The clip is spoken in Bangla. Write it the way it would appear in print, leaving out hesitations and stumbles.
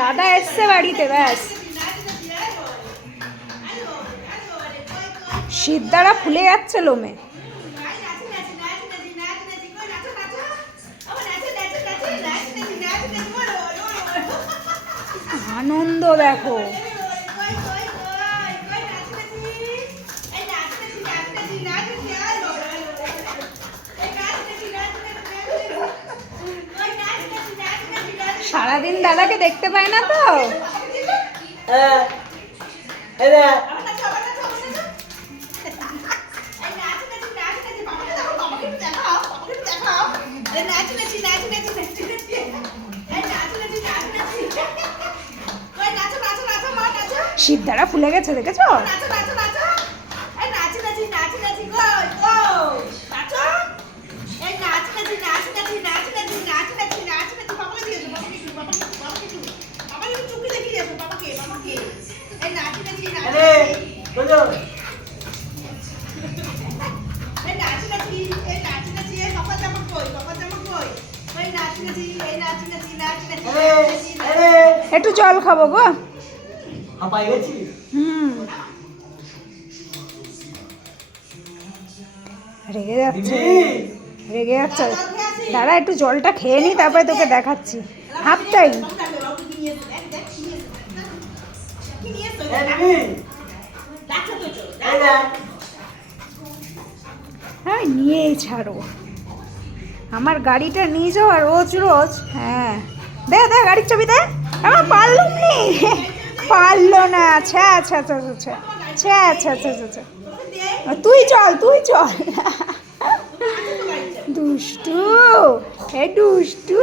দাদা এসছে বাড়িতে, ব্যাস। সিদ্ধারা ফুলে যাচ্ছে লোমে। আনন্দ দেখো। সারাদিন দাদাকে দেখতে পাই না তো। সিদ্ধারা ফুলে গেছে, দেখেছো? একটু জল খাবো গো। রেগে যাচ্ছে, রেগে যাচ্ছে। দাঁড়া, একটু জলটা খেয়ে নি, তারপরে তোকে দেখাচ্ছি। Half time. হ্যাঁ, নিয়েই ছাড়ো। আমার গাড়িটা নিয়ে যাওয়া রোজ রোজ। হ্যাঁ, দে দে গাড়ির চাবি দে। আমার পারলাম নি, পারলো না। আচ্ছা আচ্ছা আচ্ছা আচ্ছা আচ্ছা আচ্ছা আচ্ছা আচ্ছা, তুই চল, তুই চল। দুষ্টু, হে দুষ্টু।